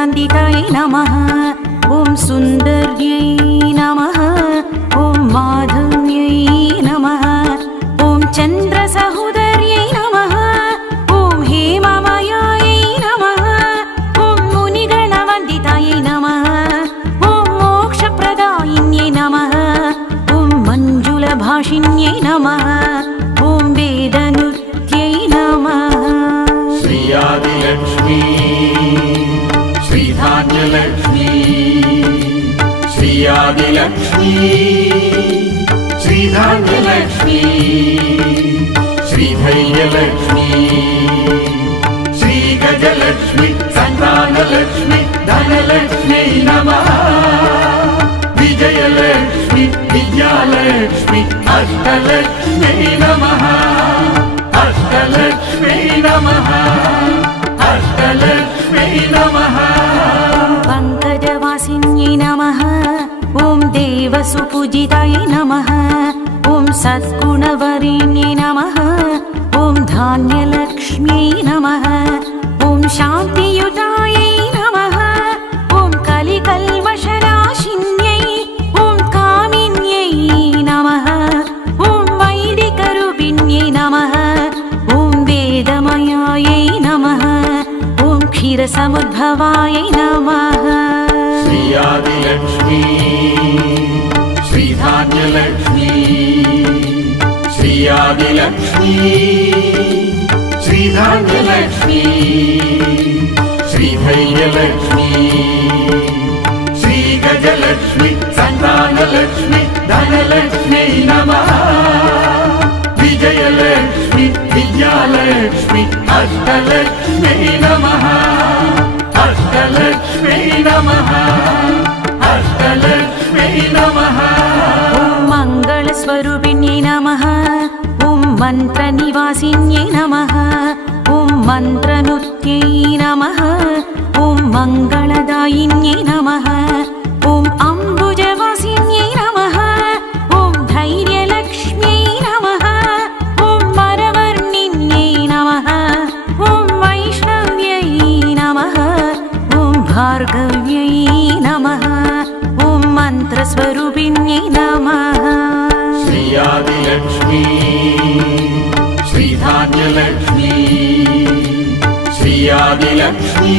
वन्दितायै नमः। ॐ सुन्दर्यै नमः। ॐ माधव्यै नमः। ॐ चन्द्रसहोदर्यै नमः। ॐ हेममयायै नमः। ॐ मुनिगणवन्दितायै नमः। ॐ मोक्षप्रदायिन्यै नमः। ॐ मञ्जुलभाषिन्यै नमः। ॐ वेदनृत्यै नमः। श्रीयादिलक्ष्मी श्रीधान्यलक्ष्मी श्रीयादिलक्ष्मी श्रीधान्यलक्ष्मी श्रीधैर्यलक्ष्मी श्रीगजलक्ष्मी सन्तानलक्ष्मी धनलक्ष्मी नमः। विजयलक्ष्मी विद्यालक्ष्मी अष्टलक्ष्मी नमः। अष्टलक्ष्मी नमः। अष्टलक्ष्मी नमः। पङ्कजवासिन्यै नमः। ॐ देवसुपूजितायै नमः। ॐ सद्गुणवरिण्यै नमः। ॐ धान्यलक्ष्म्यै नमः। ॐ शान्तियुतायै नमः। ॐ कलिकल्मषनाशिन्यै ॐ कामिन्यै नमः। ॐ वैदिकरूपिण्यै नमः। ॐ वेदमयायै नमः। ॐ क्षीरसमुद्भवायै नमः। श्रीयादिलक्ष्मी श्रीधान्यलक्ष्मी श्रीयादिलक्ष्मी श्रीधान्यलक्ष्मी श्रीधैर्यलक्ष्मी श्रीगजलक्ष्मी सन्तानलक्ष्मी धनलक्ष्मी नमः। विजयलक्ष्मी विद्यालक्ष्मी अष्टलक्ष्मी नमः। अष्टलक्ष्मी नमः। अष्टलक्ष्मी नमः। ॐ मङ्गलस्वरूपिण्यै नमः। ॐ मन्त्रनिवासिन्यै नमः। ॐ मन्त्रनुत्यै नमः। ॐ मङ्गलदायिन्यै नमः। ॐ अम्बुजवासिन्यै नमः। ॐ धैर्यलक्ष्म्यै नमः। ॐ वरवर्णिन्यै नमः। ॐ वैष्णव्यै नमः। ॐ भार्गव्यै नमः। ॐ मन्त्रस्वरूपिण्यै नमः। श्रीयादिलक्ष्मी श्रीधान्यलक्ष्मी श्रीयादिलक्ष्मी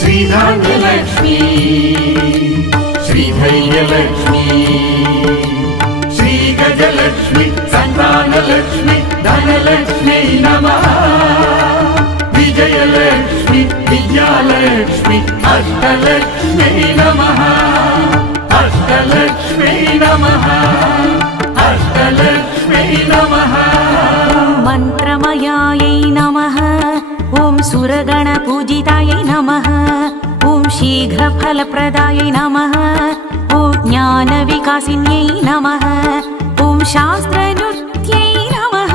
श्रीधान्यलक्ष्मी श्रीधैर्यलक्ष्मी श्रीगजलक्ष्मी सन्तानलक्ष्मी धनलक्ष्मी नमः। विजयलक्ष्मी विद्यालक्ष्मी अष्टलक्ष्मी नमः। अष्टलक्ष्मी नमः। अष्टलक्ष्मी नमः। मन्त्रमयायै नमः। ॐ सुरगणपूजितायै नमः। ॐ शीघ्रफलप्रदायै नमः। ॐ ज्ञानविकासिन्यै नमः। ॐ शास्त्रनृत्यै नमः।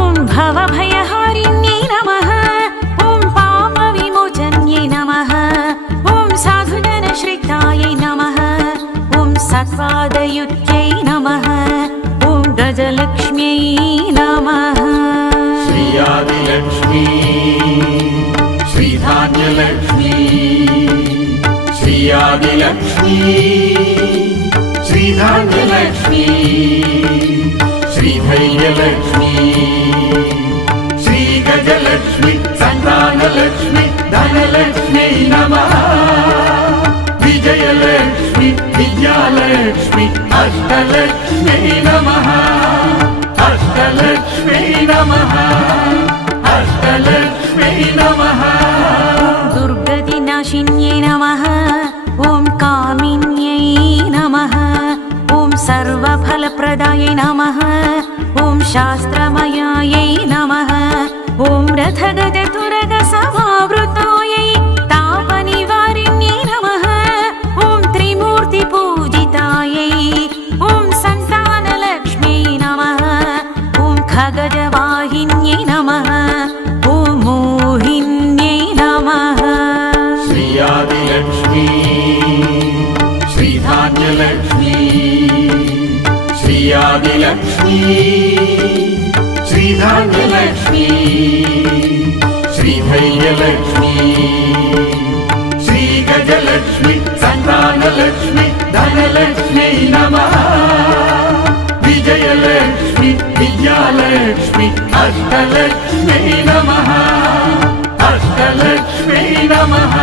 ॐ भवभयहारिण्यै नमः। ॐ पापविमोचन्यै नमः। ॐ साधुजनश्रितायै नमः। ॐ सत्पादयुत्यै नमः। ॐ गजलक्ष्म्यै नमः। श्रीयादिलक्ष्मी श्रीधान्यलक्ष्मी श्रीयादिलक्ष्मी श्रीधान्यलक्ष्मी श्रीधैर्यलक्ष्मी श्रीगजलक्ष्मी सन्तानलक्ष्मी धनलक्ष्मी नमः। विजयलक्ष्मी विद्यालक्ष्मी अष्टलक्ष्मी नमः। अष्टलक्ष्मी नमः। अष्टलक्ष्मी नमः। दुर्गतिनाशिन्यै नमः। ॐ कामिन्यै नमः। ॐ सर्वफलप्रदायै नमः। ॐ शास्त्रमयायै नमः। ॐ रथगजतुरगसमावृतायै तापनिवारिण्यै नमः। ॐ त्रिमूर्तिपूजितायै ॐ सन्तानलक्ष्म्यै नमः। ॐ खगजवाहिन्यै नमः। ॐ मोहिन्यै नमः। श्रीयादिलक्ष्मी श्रीधान्यलक्ष्मी श्रीयादिलक्ष्मी श्री श्रीधान्यलक्ष्मी श्रीधैर्यलक्ष्मी श्रीगजलक्ष्मी सन्तानलक्ष्मी धनलक्ष्मी नमः विजयलक्ष्मी विद्यालक्ष्मी अष्टलक्ष्मी नमः अष्टलक्ष्मी नमः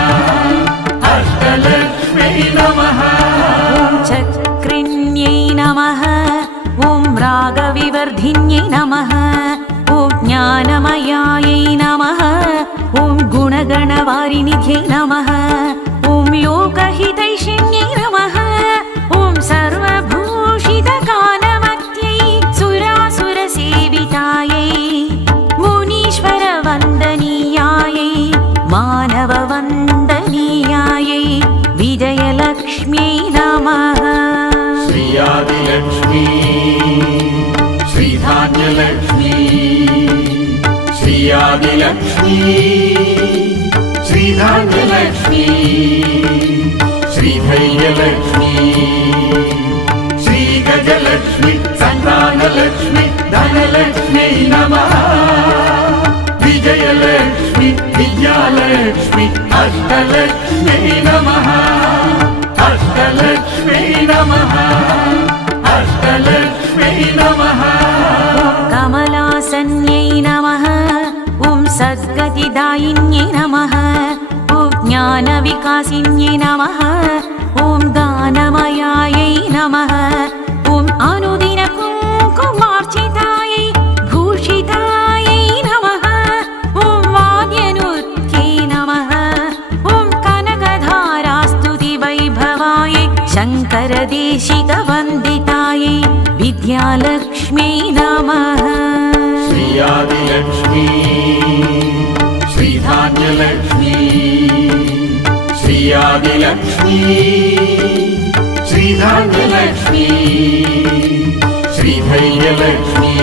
अष्टलक्ष्मी नमः चक्रिण्यै नमः ॐ रागविवर्धिन्यै नमः ॐ ज्ञानमयायै नमः ॐ गुणगणवारिनिध्यै नमः ॐ लोकहितैषिण्यै नमः ॐ सर्वभूषितगानमत्यै सुरासुरसेवितायै मुनीश्वरवन्दनीयायै मानववन्दनीयायै विजयलक्ष्म्यै नमः श्रीयादिलक्ष्मी श्रीधान्यलक्ष्मी श्रीयादिलक्ष्मी श्रीधान्यलक्ष्मी श्रीधैर्यलक्ष्मी श्रीगजलक्ष्मी सन्तानलक्ष्मी धनलक्ष्मी नमः विजयलक्ष्मी विद्यालक्ष्मी अष्टलक्ष्मी नमः अष्टलक्ष्मी नमः अष्टलक्ष्मी नमः कमलासन्यै नमः ॐ सद्गतिदायिन्यै नमः ॐ ज्ञानविकासिन्यै नमः ॐ गानमयायै नमः ॐ अनुदिनकुङ्कुमार्चितायै भूषितायै नमः ॐ वाद्यनृत्यै नमः ॐ कनकधारास्तुतिवैभवायै शङ्करदेशिकवन्दितायै विद्यालक्ष्म्यै नमः श्रीयादिलक्ष्मी श्रीधान्यलक्ष्मी श्रीयादिलक्ष्मी श्रीधान्यलक्ष्मी श्रीधैर्यलक्ष्मी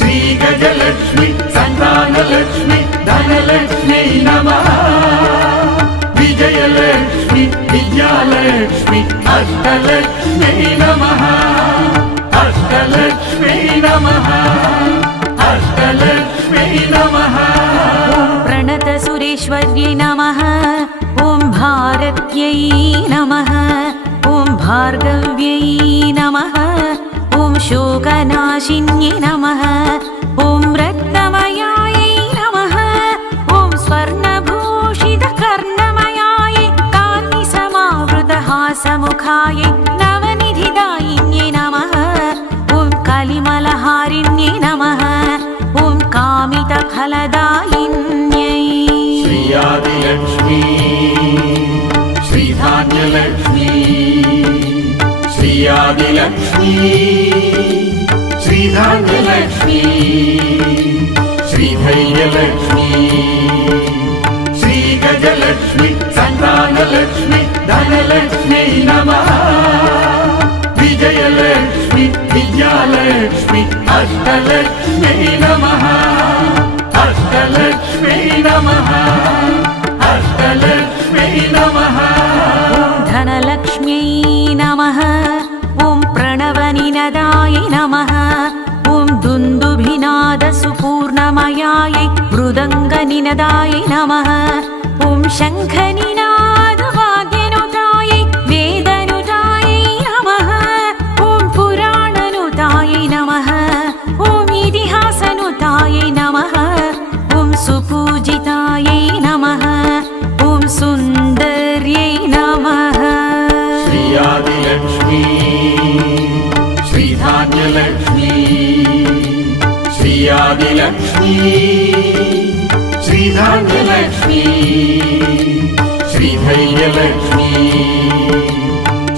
श्रीगजलक्ष्मी सन्तानलक्ष्मी धनलक्ष्मी नमः विजयलक्ष्मी विद्यालक्ष्मी अष्टलक्ष्मी नमः अष्टलक्ष्मी नमः अष्टलक्ष्मी नमः प्रणतसुरेश्वर्यै नमः ॐ भारत्यै नमः ॐ भार्गव्यै नमः ॐ शोकनाशिन्यै नमः ॐ रत्नमयायै नमः ॐ स्वर्णभूषितकर्णमयायै कान्तिसमावृतहासमुखायै नवनिधिदायिन्यै नमः ॐ कलिमलहारिण्यै नमः ॐ कामितफलदायिन्यै श्रीयादिलक्ष्मी श्रीधान्यलक्ष्मी श्रीयादिलक्ष्मी श्रीधान्यलक्ष्मी श्रीधैर्यलक्ष्मी श्रीगजलक्ष्मी सन्तानलक्ष्मी धनलक्ष्मी नमः विजयलक्ष्मी विद्यालक्ष्मी अष्टलक्ष्मी नमः अष्टलक्ष्मी नमः अष्टलक्ष्मी नमः धनलक्ष्म्यै नमः ॐ प्रणवनिनदायै नमः ॐ दुन्दुभिनादसुपूर्णमयायै मृदङ्गनिनदायै नमः ॐ शङ्खनिनादवाद्यनुतायै वेदनुतायै नमः ॐ पुराणनुतायै नमः ॐ इतिहासनुतायै नमः ॐ सुपूजितायै नमः ॐ सुन्दर्यै नमः श्रीयादिलक्ष्मी श्रीधान्यलक्ष्मी श्रीयादिलक्ष्मी श्रीधान्यलक्ष्मी श्रीधैर्यलक्ष्मी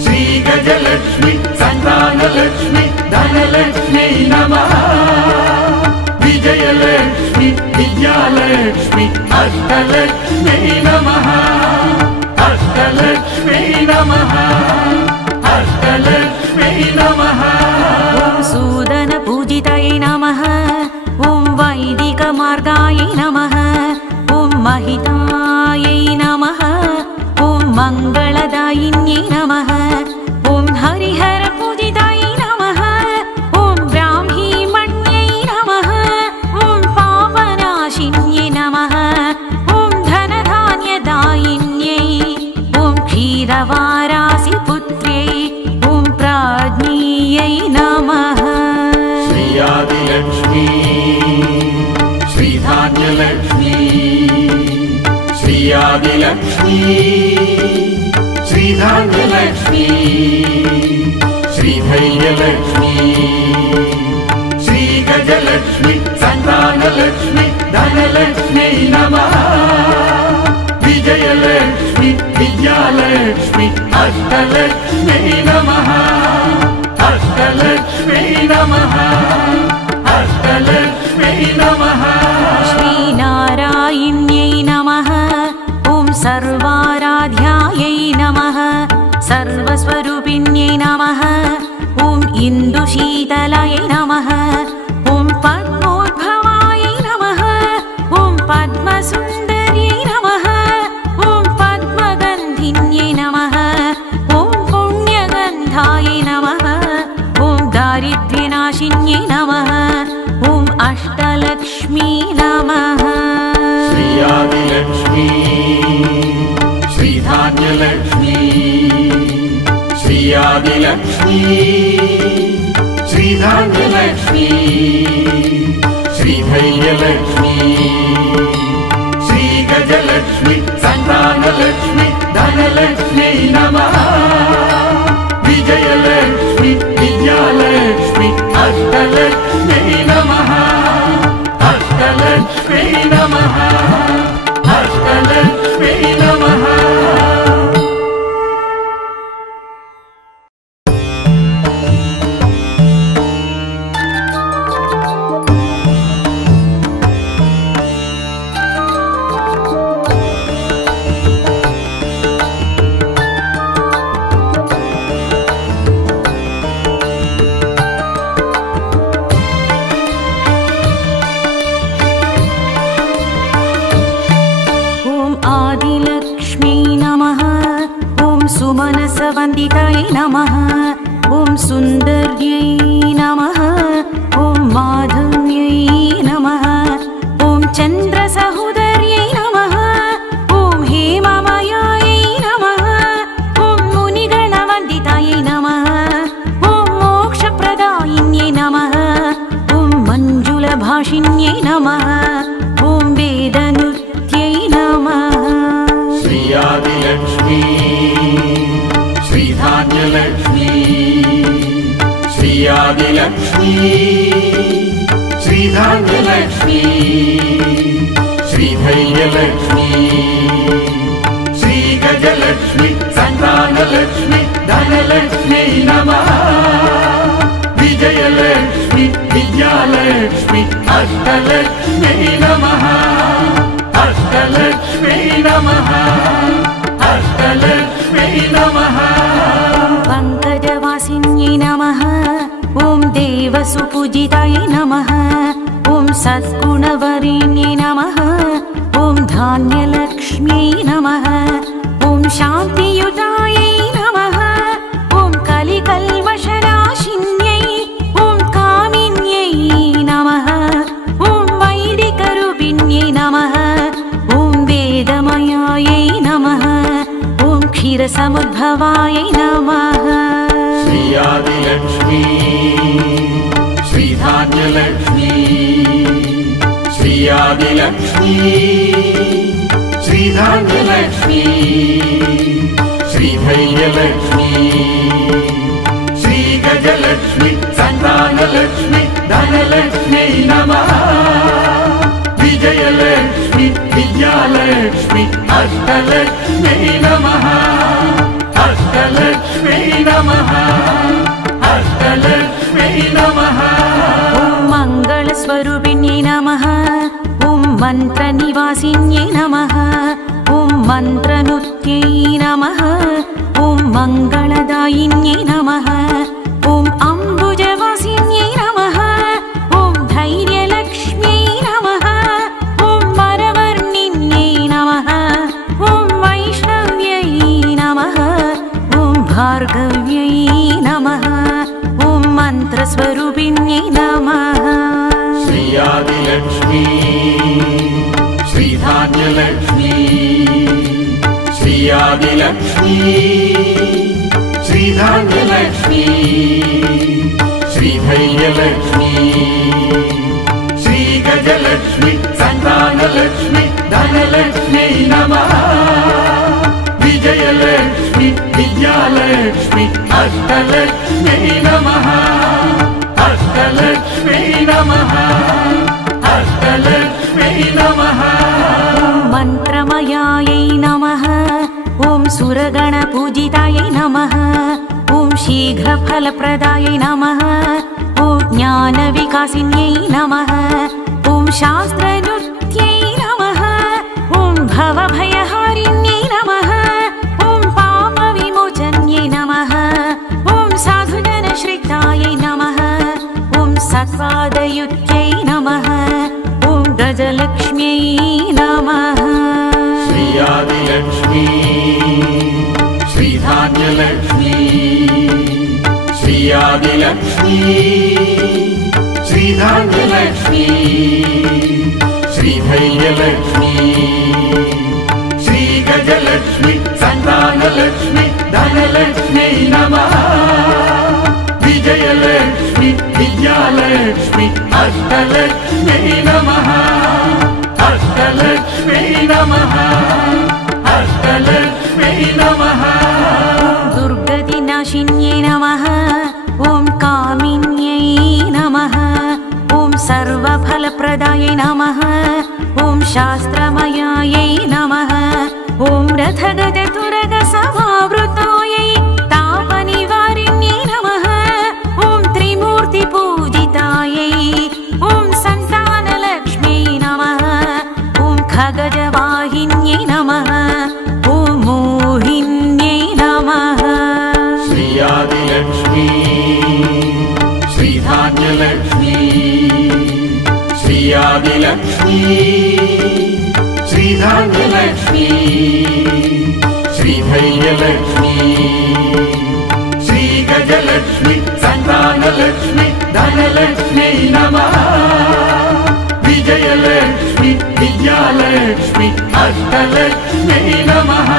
श्रीगजलक्ष्मी सन्तानलक्ष्मी धनलक्ष्मी नमः विजयलक्ष्मी विद्यालक्ष्मी अष्टलक्ष्मी नमः अष्टलक्ष्मी नमः अष्टलक्ष्मी नमः ॐ सूदनपूजितायै नमः ॐ वैदिकमार्गायै नमः ॐ महितायै नमः ॐ मङ्गलदायिन्यै नमः ॐ हरिहरपूजितायै नमः ॐ ब्राह्मीमण्यै नमः श्रीधान्यलक्ष्मी श्रीयादिलक्ष्मी श्रीधान्यलक्ष्मी श्रीधैर्यलक्ष्मी श्रीगजलक्ष्मी सन्तानलक्ष्मी धनलक्ष्मी नमः विजयलक्ष्मी विद्यालक्ष्मी अष्टलक्ष्मी नमः अष्टलक्ष्मी नमः अष्टलक्ष्मी नमः श्रीनारायण्यै नमः ॐ सर्वाराध्यायै नमः सर्वस्वरूपिण्यै नमः ॐ इन्दुशीतलायै नमः ॐ पद्मोद्भवायै नमः ॐ पद्मसुन्दर्यै नमः ॐ पद्मगन्धिन्यै नमः ॐ पुण्यगन्धायै नमः ॐ दारिद्र्यनाशिन्यै नमः ॐ अष्टलक्ष्मी नमः श्रीयादिलक्ष्मी श्रीधान्यलक्ष्मी श्रीयादिलक्ष्मी श्रीधान्यलक्ष्मी श्रीधैर्यलक्ष्मी श्रीगजलक्ष्मी सन्तानलक्ष्मी धनलक्ष्मी नमः विजयलक्ष्मी विद्यालक्ष्मी अष्टलक्ष्मी नमः अष्टलक्ष्मी नमः अष्टलक्ष्मी नमः सुमनसवन्दितायै नमः ॐ सुन्दर्यै नमः ॐ माधव्यै नमः ॐ चन्द्रसहोदर्यै नमः ॐ हेममयायै नमः ॐ मुनिगणवन्दितायै नमः ॐ मोक्षप्रदायिन्यै नमः ॐ मञ्जुलभाषिन्यै नमः ॐ वेदनृत्यै नमः श्रीयादिलक्ष्मी श्रीधान्यलक्ष्मी श्रीयादिलक्ष्मी श्रीधान्यलक्ष्मी श्रीधैर्यलक्ष्मी श्रीगजलक्ष्मी सन्तानलक्ष्मी धनलक्ष्मी नमः विजयलक्ष्मी विद्यालक्ष्मी अष्टलक्ष्मी नमः अष्टलक्ष्मी नमः अष्टलक्ष्मी नमः पङ्कजवासिन्यै नमः ॐ देवसुपूजितायै नमः ॐ सद्गुणवरिण्यै नमः ॐ धान्यलक्ष्म्यै नमः ॐ शान्तियुतायै नमः ॐ कलिकल्मषनाशिन्यै ॐ कामिन्यै नमः ॐ वैदिकरूपिण्यै नमः ॐ वेदमयायै नमः ॐ क्षीरसमुद्भवायै नमः श्रीयादिलक्ष्मी श्रीधान्यलक्ष्मी श्रीयादिलक्ष्मी श्रीधान्यलक्ष्मी श्रीधैर्यलक्ष्मी श्रीगजलक्ष्मी सन्तानलक्ष्मी धनलक्ष्मी नमः विजयलक्ष्मी विद्यालक्ष्मी अष्टलक्ष्मी नमः अष्टलक्ष्मी नमः अष्टलक्ष्मी नमः ॐ मङ्गलस्वरूपिण्यै नमः ॐ मन्त्रनिवासिन्यै नमः ॐ मन्त्रनुत्यै नमः ॐ मङ्गलदायिन्यै नमः ॐ अम्बुजवासिन्यै नमः ॐ धैर्यलक्ष्म्यै नमः ॐ वरवर्णिन्यै नमः ॐ वैष्णव्यै नमः ॐ भार्गव्यै नमः ॐ मन्त्रस्वरूपिण्यै नमः श्रीयादिलक्ष्मी श्रीधान्यलक्ष्मी श्रीयादिलक्ष्मी श्रीधान्यलक्ष्मी श्रीधैर्यलक्ष्मी श्रीगजलक्ष्मी सन्तानलक्ष्मी धनलक्ष्म्यै नमः विजयलक्ष्मी विद्यालक्ष्मी अष्टलक्ष्म्यै नमः अष्टलक्ष्म्यै नमः अष्टलक्ष्म्यै नमः मन्त्रमयायै नमः ॐ सुरगणपूजितायै नमः ॐ शीघ्रफलप्रदायै नमः ॐ ज्ञानविकासिन्यै नमः ॐ शास्त्रनृत्यै नमः ॐ भवभयहारिण्यै नमः ॐ पापविमोचन्यै नमः ॐ साधुजनश्रितायै नमः ॐ सत्पादयुत्यै नमः ॐ गजलक्ष्म्यै नमः श्रीयादिलक्ष्मी श्रीधान्यलक्ष्मी श्रीयादिलक्ष्मी श्रीधान्यलक्ष्मी श्रीधैर्यलक्ष्मी श्रीगजलक्ष्मी सन्तानलक्ष्मी धनलक्ष्म्यै नमः विजयलक्ष्मी विद्यालक्ष्मी अष्टलक्ष्म्यै नमः अष्टलक्ष्म्यै नमः अष्टलक्ष्म्यै नमः दुर्गतिनाशिन्यै नमः ॐ कामिन्यै नमः ॐ सर्वफलप्रदायै नमः ॐ शास्त्रमयायै नमः ॐ रथगजतुरगसमावृतायै तापनिवारिण्यै नमः ॐ त्रिमूर्तिपूजितायै ॐ सन्तानलक्ष्म्यै नमः ॐ खगजवाहिन्यै नमः ॐ मोहिन्यै नमः श्रीयादिलक्ष्मी श्रीधान्यलक्ष्मी श्रीयादिलक्ष्मी श्रीधान्यलक्ष्मी श्रीधैर्यलक्ष्मी श्रीगजलक्ष्मी सन्तानलक्ष्मी धनलक्ष्म्यै नमः विजयलक्ष्मी विद्यालक्ष्मी अष्टलक्ष्म्यै नमः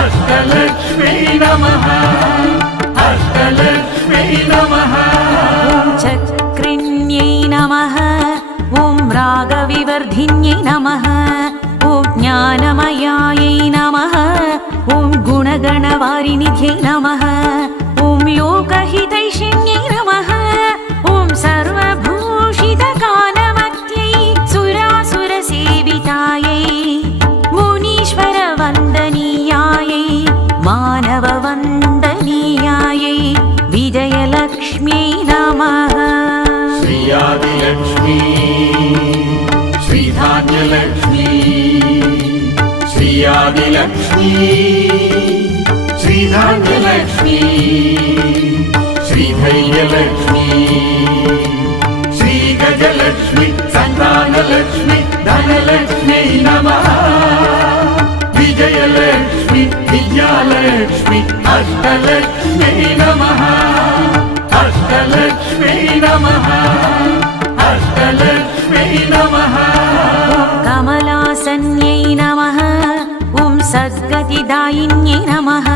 अष्टलक्ष्म्यै नमः अष्टलक्ष्म्यै नमः चक्रिण्यै नमः ॐ रागविवर्धिन्यै नमः ॐ ज्ञानमयायै नमः ॐ गुणगणवारिनिध्यै नमः ॐ लोकहितैषिण्यै नमः ॐ सर्वभूषितगानमत्यै सुरासुरसेवितायै मुनीश्वरवन्दनीयायै मानववन्दनीयायै विजयलक्ष्म्यै नमः श्रीयादिलक्ष्मी श्रीधान्यलक्ष्मी श्रीयादिलक्ष्मी श्रीधान्यलक्ष्मी श्रीधैर्यलक्ष्मी श्रीगजलक्ष्मी सन्तानलक्ष्मी धनलक्ष्म्यै नमः विजयलक्ष्मी विद्यालक्ष्मी अष्टलक्ष्म्यै नमः अष्टलक्ष्म्यै नमः अष्टलक्ष्म्यै नमः कमलासन्यै नमः ॐ सद्गतिदायिन्यै नमः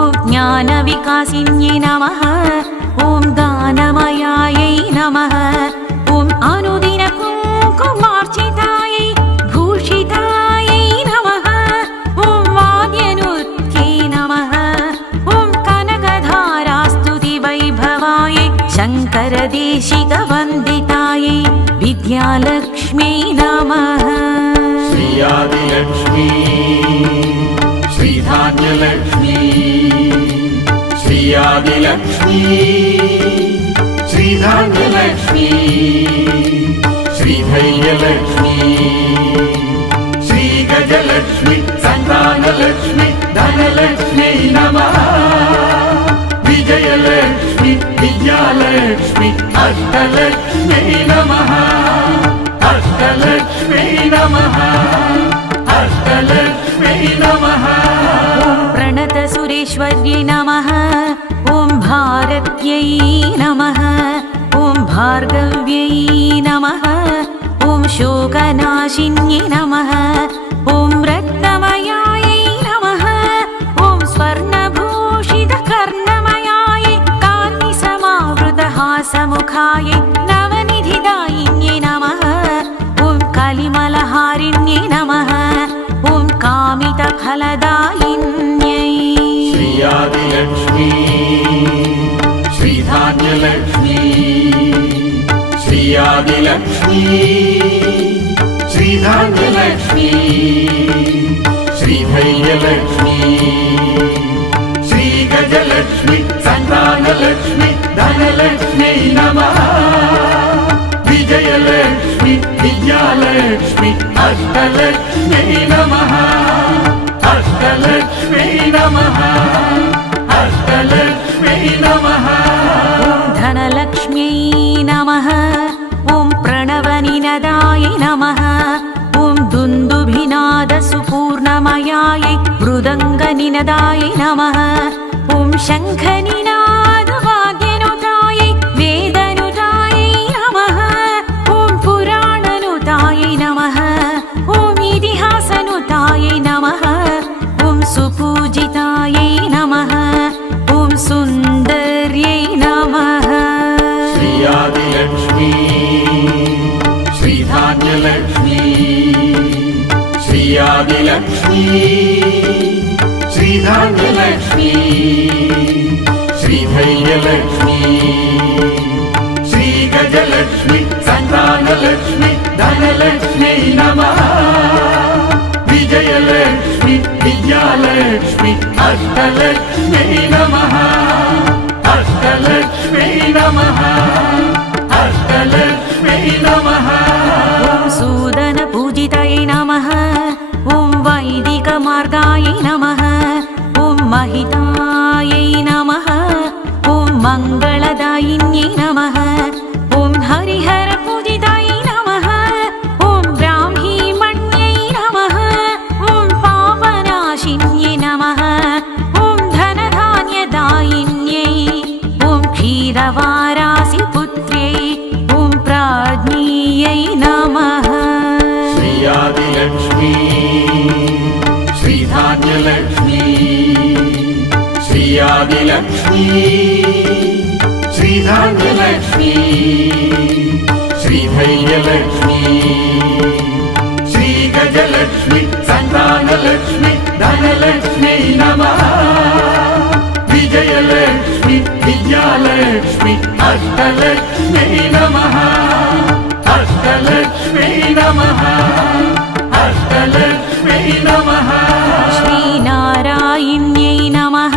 ॐ ज्ञानविकासिन्यै नमः ॐ गानमयायै नमः ॐ अनुदिनकुङ्कुमार्चितायै भूषितायै नमः ॐ वाद्यनृत्यै नमः ॐ कनकधारास्तुतिवैभवायै शङ्करदेशिकवन्दितायै विद्यालक्ष्म्यै नमः श्रीयादिलक्ष्मी श्रीधान्यलक्ष्मी श्रीयादिलक्ष्मी श्रीधान्यलक्ष्मी श्रीधैर्यलक्ष्मी श्रीगजलक्ष्मी सन्तानलक्ष्मी धनलक्ष्म्यै नमः विजयलक्ष्मी विद्यालक्ष्मी अष्टलक्ष्म्यै नमः अष्टलक्ष्म्यै नमः अष्टलक्ष्म्यै नमः प्रणतसुरेश्वर्यै नमः ॐ भारत्यै नमः ॐ भार्गव्यै नमः ॐ शोकनाशिन्यै नमः ॐ रत्नमयायै नमः ॐ स्वर्णभूषितकर्णमयायै कान्तिसमावृतहासमुखायै नवनिधिदायिन्यै नमः ॐ कलिमलहारिण्यै नमः संतानलक्ष्मी श्रीयादिलक्ष्मी श्रीधान्यलक्ष्मी श्रीधैर्यलक्ष्मी श्रीगजलक्ष्मी संतानलक्ष्मी धनलक्ष्मी नमः विजयलक्ष्मी विद्यालक्ष्मी अष्टलक्ष्मी नमः अष्टलक्ष्मी नमः अष्टलक्ष्मी नमः धनलक्ष्म्यै नमः ॐ प्रणवनिनदायै नमः ॐ दुन्दुभिनादसुपूर्णमयायै मृदङ्गनिनदायै नमः ॐ शङ्खनिनादवाद्यनुतायै वेदनुतायै नमः ॐ पुराणनुतायै नमः ॐ इतिहासनुतायै नमः ॐ सुपूजितायै नमः ॐ सुन्दर्यै नमः श्रीयादिलक्ष्मी श्रीधान्यलक्ष्मी श्रीयादिलक्ष्मी श्रीधान्यलक्ष्मी श्रीधैर्यलक्ष्मी श्रीगजलक्ष्मी संतानलक्ष्मी धनलक्ष्मी नमः विजयलक्ष्मी विद्यालक्ष्मी अष्टलक्ष्मी नमः अष्टलक्ष्मी नमः अष्टलक्ष्मी नमः ॐ सूदनपूजितायै नमः ॐ वैदिकमार्गायै नमः ॐ महितायै नमः ॐ मङ्गलदायिन्यै नमः ॐ हरिहरपूजितायै नमः ॐ ब्राह्मीमण्यै नमः ॐ पापनाशिन्यै नमः ॐ धनधान्यदायिन्यै ॐ क्षीरवारासिपुत्र्यै ॐ प्राज्ञियै नमः श्रीयादिलक्ष्मी श्रीधान्यलक्ष्मी श्रीयादिलक्ष्मी श्रीधान्यलक्ष्मी श्रीधैर्यलक्ष्मी श्रीगजलक्ष्मी संतानलक्ष्मी धनलक्ष्मी नमः विजयलक्ष्मी विद्यालक्ष्मी अष्टलक्ष्मी नमः अष्टलक्ष्मी नमः अष्टलक्ष्मी नमः श्रीनारायण्यै नमः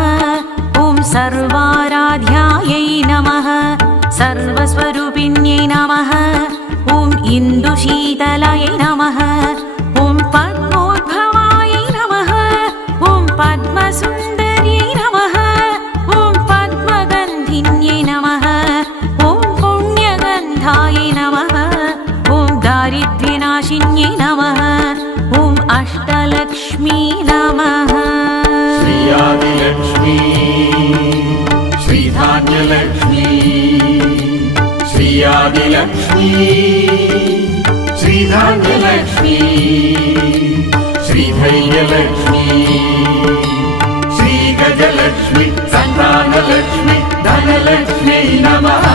ॐ सर्वाराध्यायै नमः सर्वस्वरूपिण्यै नमः ॐ इन्दुशीतलायै नमः ॐ पद्मोद्भवायै नमः ॐ पद्मसुन्दर्यै नमः ॐ पद्मगन्धिन्यै नमः ॐ पुण्यगन्धायै नमः ॐ दारिद्र्यनाशिन्यै नमः ॐ अष्टलक्ष्मी नमः श्रीयादिलक्ष्मी श्रीधान्यलक्ष्मी श्रीयादिलक्ष्मी श्रीधान्यलक्ष्मी श्रीधैर्यलक्ष्मी श्रीगजलक्ष्मी संतानलक्ष्मी धनलक्ष्मी नमः